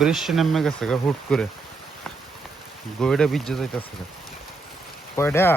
বৃষ্টি নেমে গেছে গা হুট করে, গইটা ভিজে যাইতেছে গা। কয়টা?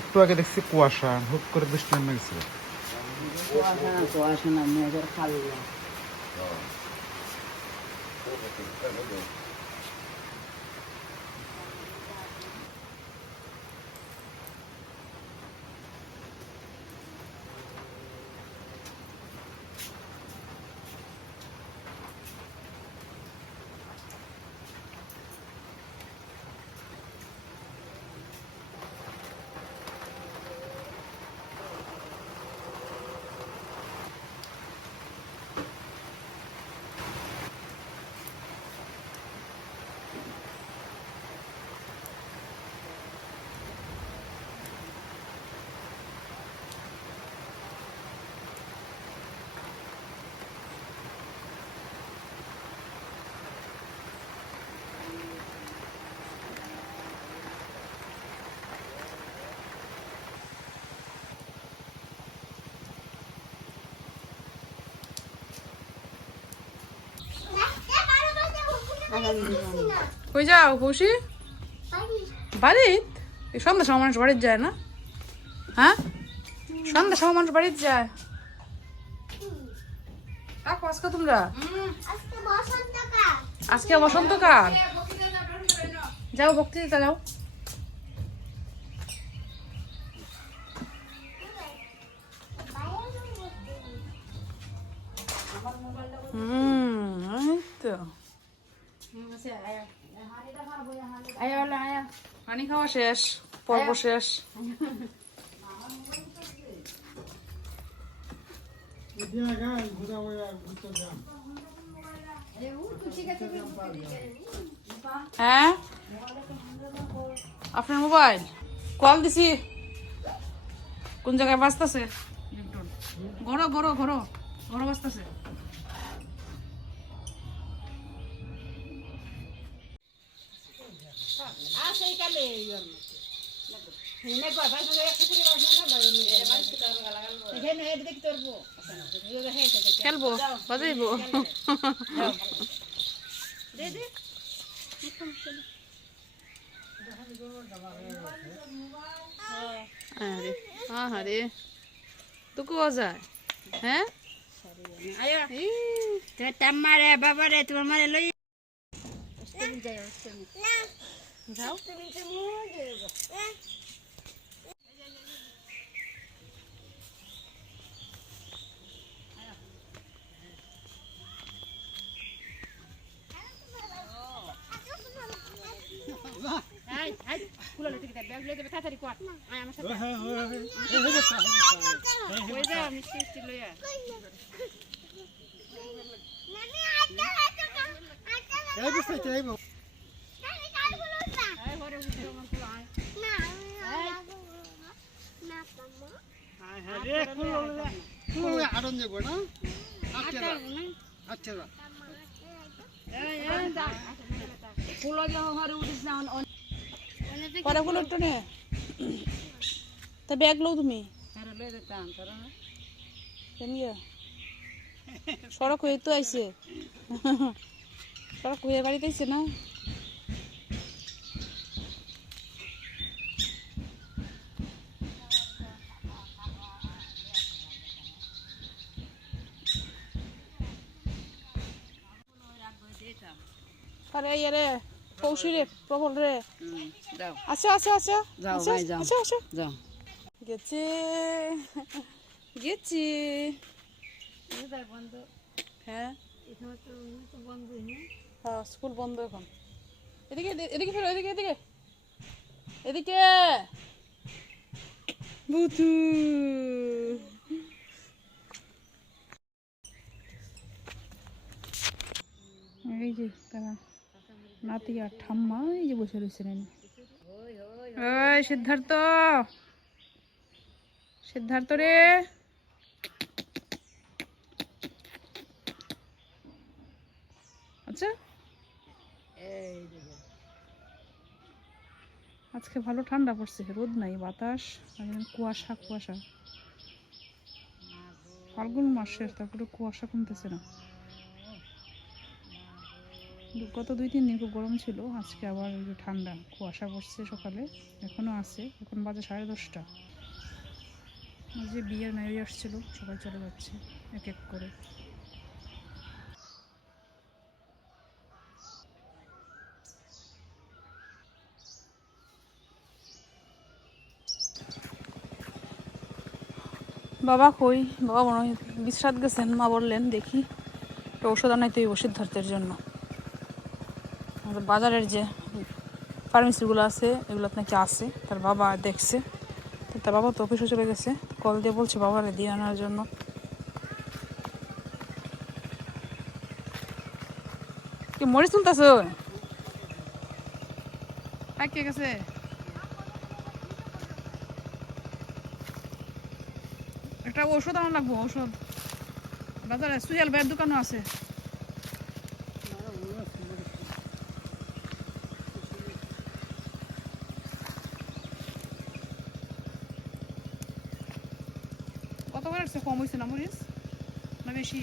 একটু আগে দেখছি কুয়াশা, হুট করে বৃষ্টি নেমে গেছে। কুয়াশা না মেঘের খাল। কই যাও খুশি? বাড়িত? এই সন্ধ্যার সময় মানুষ বাড়িতে যায় না? হ্যাঁ, সন্ধ্যার সময় মানুষ বাড়িতে যায়। কাকু আজকে তোমরা আজকে বসন্তকাল, যাও বক্তৃতা যাও। তো পানি খাওয়া শেষ, পর্ব শেষ। হ্যাঁ, আপনার মোবাইল কল দিছি, কোন জায়গায় বাজতেছে? ঘরো ঘরো ঘরো ঘরো বাজতেছে। খেলবো, বাজাইবো। আরে তো কোয়া যায়? হ্যাঁ, মারে বাবা রে, তোমার মারে লই যাও। পরে ফুল একটু নে, তা ব্যাগ লো তুমি। সড়ক হয়ে তো আইছে, সড়ক হয়ে বাড়িতে আইছে না। আরে ইয়ে রে কৌশি রে প্রবল রে যাও আচ্ছা আচ্ছা আচ্ছা যাও আচ্ছা ভাই যাও আচ্ছা আচ্ছা যাও গেছে গেছি বন্ধ হ্যাঁ এখানে তো বন্ধ হ্যাঁ স্কুল বন্ধ এখন এদিকে এদিকে ফেরো এদিকে এদিকে এদিকে বুতু এই যে তারা নাতি আর ঠাম্মা এই যে বসে রয়েছিলেন ওই সিদ্ধার্থ সিদ্ধার্থ রে আচ্ছা আজকে ভালো ঠান্ডা পড়ছে রোদ নাই বাতাস আর এখানে কুয়াশা কুয়াশা ফাল্গুন মাসের তারপরে কুয়াশা কমতেছে না গত 2-3 দিন খুব গরম ছিল আজকে আবার একটু ঠান্ডা কুয়াশা পড়ছে সকালে এখনো আছে এখন বাজে 10:30 যে বিয়ের মেয়ে আসছিল সবাই চলে যাচ্ছে এক এক করে বাবা কই বাবা মনে হয় বিশ্রাত গেছেন মা বললেন দেখি একটা ওষুধ আনাইতে হইব সিদ্ধার্থের জন্য আমাদের বাজারের যে ফার্মেসিগুলো আছে এগুলো নাকি আছে তার বাবা দেখছে তো তার বাবা তো অফিসে চলে গেছে কল দিয়ে বলছে বাবারে দিয়ে আনার জন্য কি মরিচ তুলতেছ কে গেছে একটা ওষুধ আনা লাগবো ওষুধ বাজারে সুহেল ভাইয়ের দোকানও আছে কত করে আসছে কম হয়েছে না মরিচ না বেশি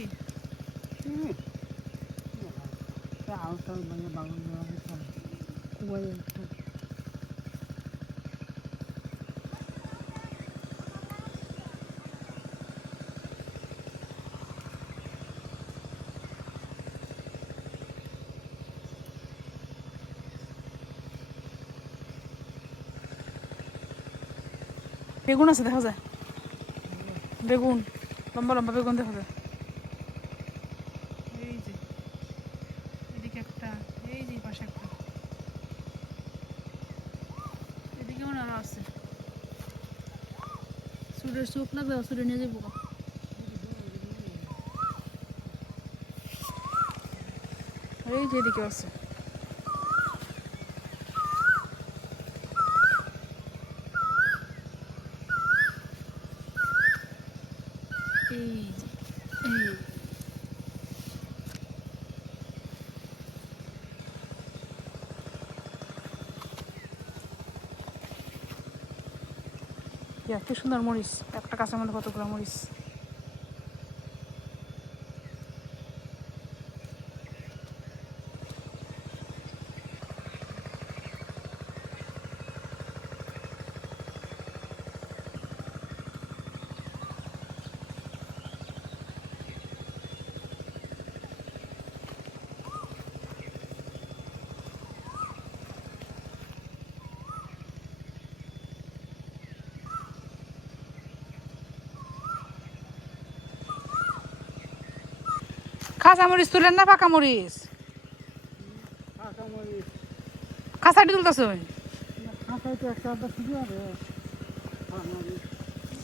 বেগুন আছে দেখা যায় বেগুন লম্বা লম্বা বেগুন দেখা যায় এই যে এদিকে একটা এই যে পাশে একটা এদিকে মনে হয় আছে সুরের চোখ লাগবে সুরে নিয়ে যাবো এই যে এদিকে আছে এই যে কি সুন্দর মরিচ একটা কাঁচা মধ্যে কতগুলো মরিচ কাঁচা মরিচ তুলেন না পাকা মরিচ কাঁচাটি তুলতেছ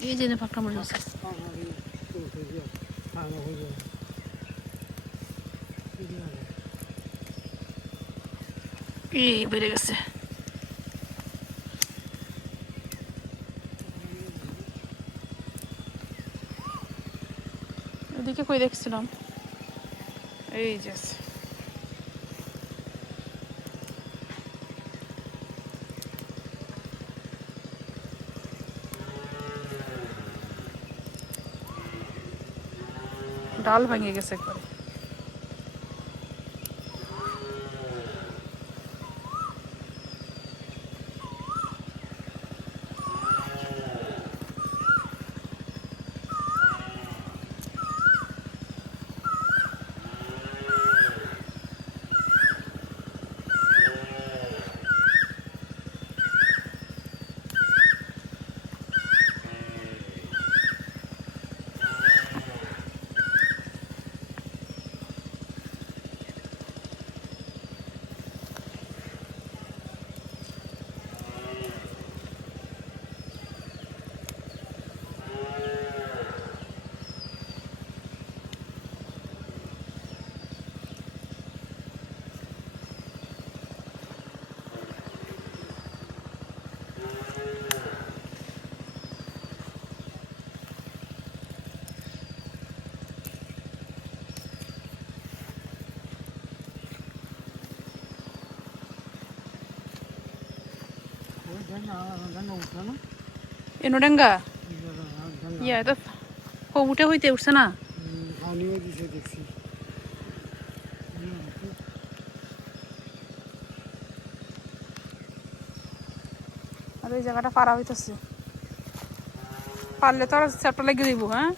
এই যে পাকা মরিচ আছে এই বেড়ে গেছে এদিকে কই দেখছিলাম এই যে ডাল ভেঙে গেছে একবারে এনোডাঙ্গা ইয়া তো উঠে হইতে উঠছে না আর ওই জায়গাটা পারা হইতেছে পারলে তো আর চ্যাপটা লাগিয়ে দিব হ্যাঁ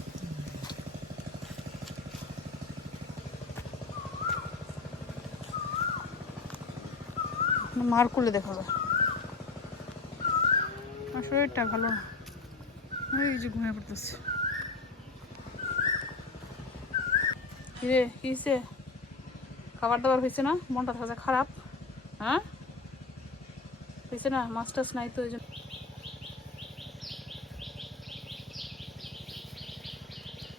মার করলে দেখা যায় আর শরীরটা ভালো না এই যে ঘুমিয়ে পড়তেছে কিরে কি হয়েছে খাবার দাবার হয়েছে না মনটা থাকা খারাপ হ্যাঁ হয়েছে না মাছ টাছ নাই তো ওই জন্য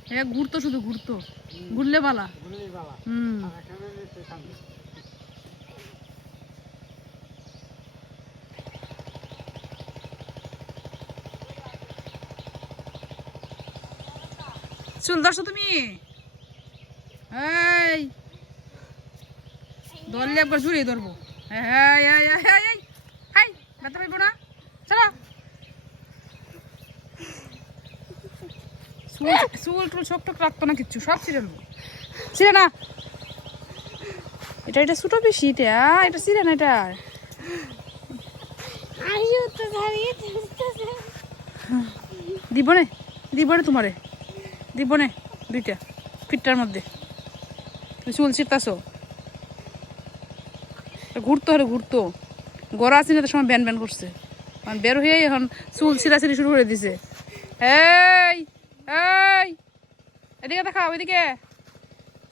হ্যাঁ ঘুরতো শুধু ঘুরতো ঘুরলে বালা হুম চুল ধরছো তুমি এই ধরলে একবার জুড়িয়ে ধরবো ব্যথা পাইবো না চলো চুল টুল শোক টোক রাখতো না কিচ্ছু সব ছিঁড়ে ছিঁড়ে না এটা এটা ছোটো বেশি এটা ছিঁড়ে না এটা দিব না তোমারে দিব না দুইটা ফিটটার মধ্যে তুমি চুল ছিঁড়তাছো ঘুরতো গড়া আছে না তার সময় ব্যান ব্যান করছে এখন বের হয়ে এখন চুল ছিঁড়াছিড়ি শুরু করে দিছে এই এই এদিকে দেখাও এদিকে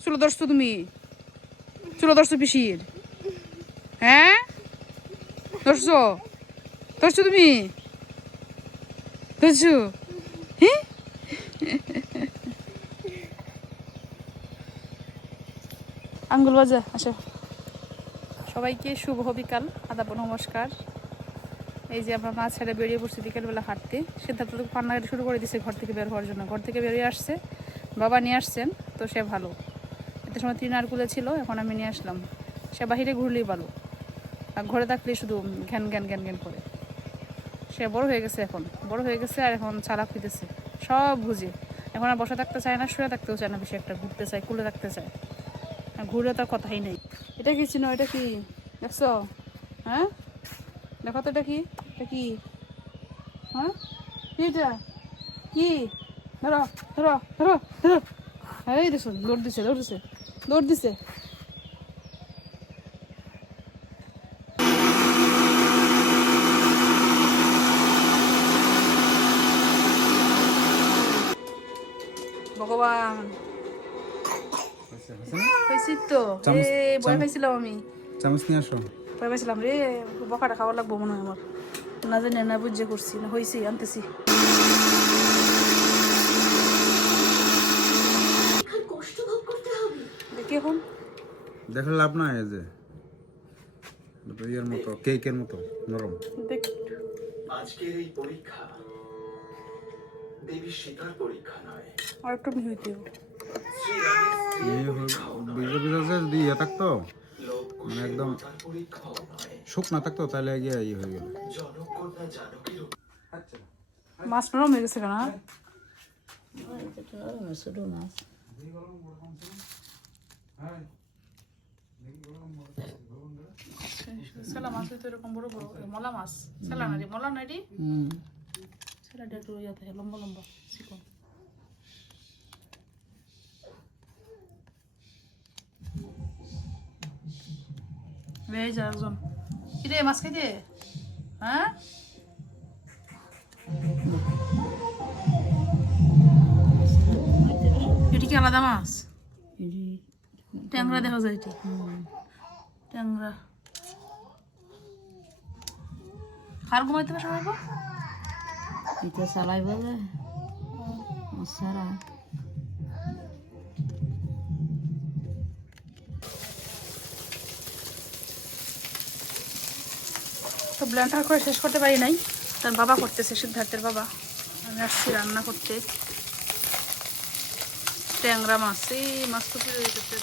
চুলো ধরছো তুমি চুলো ধরছো পিসির হ্যাঁ ধরছো তুমি ধরছো হ্যাঁ আঙ্গুল বাজা আচ্ছা সবাইকে শুভ বিকাল আদাব নমস্কার এই যে আমরা মাছ ছেড়ে বেরিয়ে পড়ছি বিকেলবেলা হাঁটতে সিদ্ধার্থ তো কান্নাকাটি শুরু করে দিচ্ছে ঘর থেকে বের হওয়ার জন্য ঘর থেকে বেরিয়ে আসছে বাবা নিয়ে আসছেন তো সে ভালো এত সময় তৃণার কুলে ছিল এখন আমি নিয়ে আসলাম সে বাহিরে ঘুরলেই ভালো আর ঘরে থাকলেই শুধু ঘ্যান ঘ্যান ঘ্যান ঘ্যান করে সে বড় হয়ে গেছে আর এখন চালাক হইতেছে সব বুঝে এখন আর বসে থাকতে চায় না শুয়ে থাকতেও চায় না বেশি একটা ঘুরতে চায় কুলে থাকতে চায় ঘুরে তার কথাই নেই এটা কি চিনো এটা কি দেখছো হ্যাঁ দেখো তো এটা কি হ্যাঁ কি এটা কি ধরো ধরো ধরো ধরো এই দেখো দৌড় দিছে ভগবান খাইছি তো বই খাইছিলাম আমি চামচ নিয়ে আসো বই খাইছিলাম রে বকাটা খাওয়া লাগবো মনে হয় আমার না জানি না বুঝে করছি না হয়েছি আনতেছি দেখি এখন দেখো লাভ না এই যে ইয়ের মতো কেকের মতো নরম দেখ আজকের এই পরীক্ষা দেবী সীতার পরীক্ষা নয় আর একটু হইতে যদি ইয়ে থাকতো মানে একদম শুকনা থাকতো তাহলে গিয়ে ইয়ে হয়ে গেল মাছ নরম হয়ে গেছে কেন ছোট মাছ সেলা মাছ তো এরকম বড় বড় মলা মাছ সেলা না রে মলা না রে সেলাটা একটু ইয়ে থাকে লম্বা লম্বা চিকন বেশ একজন কিরে মাছ খাইতে হ্যাঁ এটি কি আলাদা মাছ ট্যাংরা দেখা যায় এটি ট্যাংরা খার ঘুমাইতে পারছো বাবা এটা চালাই বলে সারা তো ব্লেন্ডার করে শেষ করতে পারি নাই তার বাবা করতেছে সিদ্ধার্থের বাবা আমি আসছি রান্না করতে ট্যাংরা মাছ এই মাছ তো ফিরে যেতে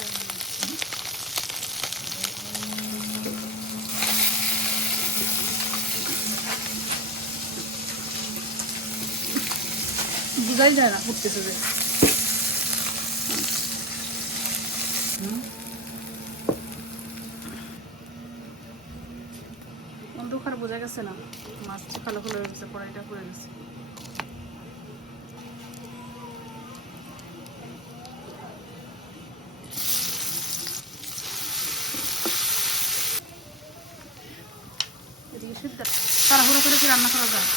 বোঝাই যায় না ফুটতেছে যে। অন্ধকার বোঝা গেছে না, মাছ কালো কালো হয়ে গেছে, কড়াইটা পড়ে গেছে। এদিকে সিদ্ধ তাড়াহুড়া করে কি রান্না করা যায়?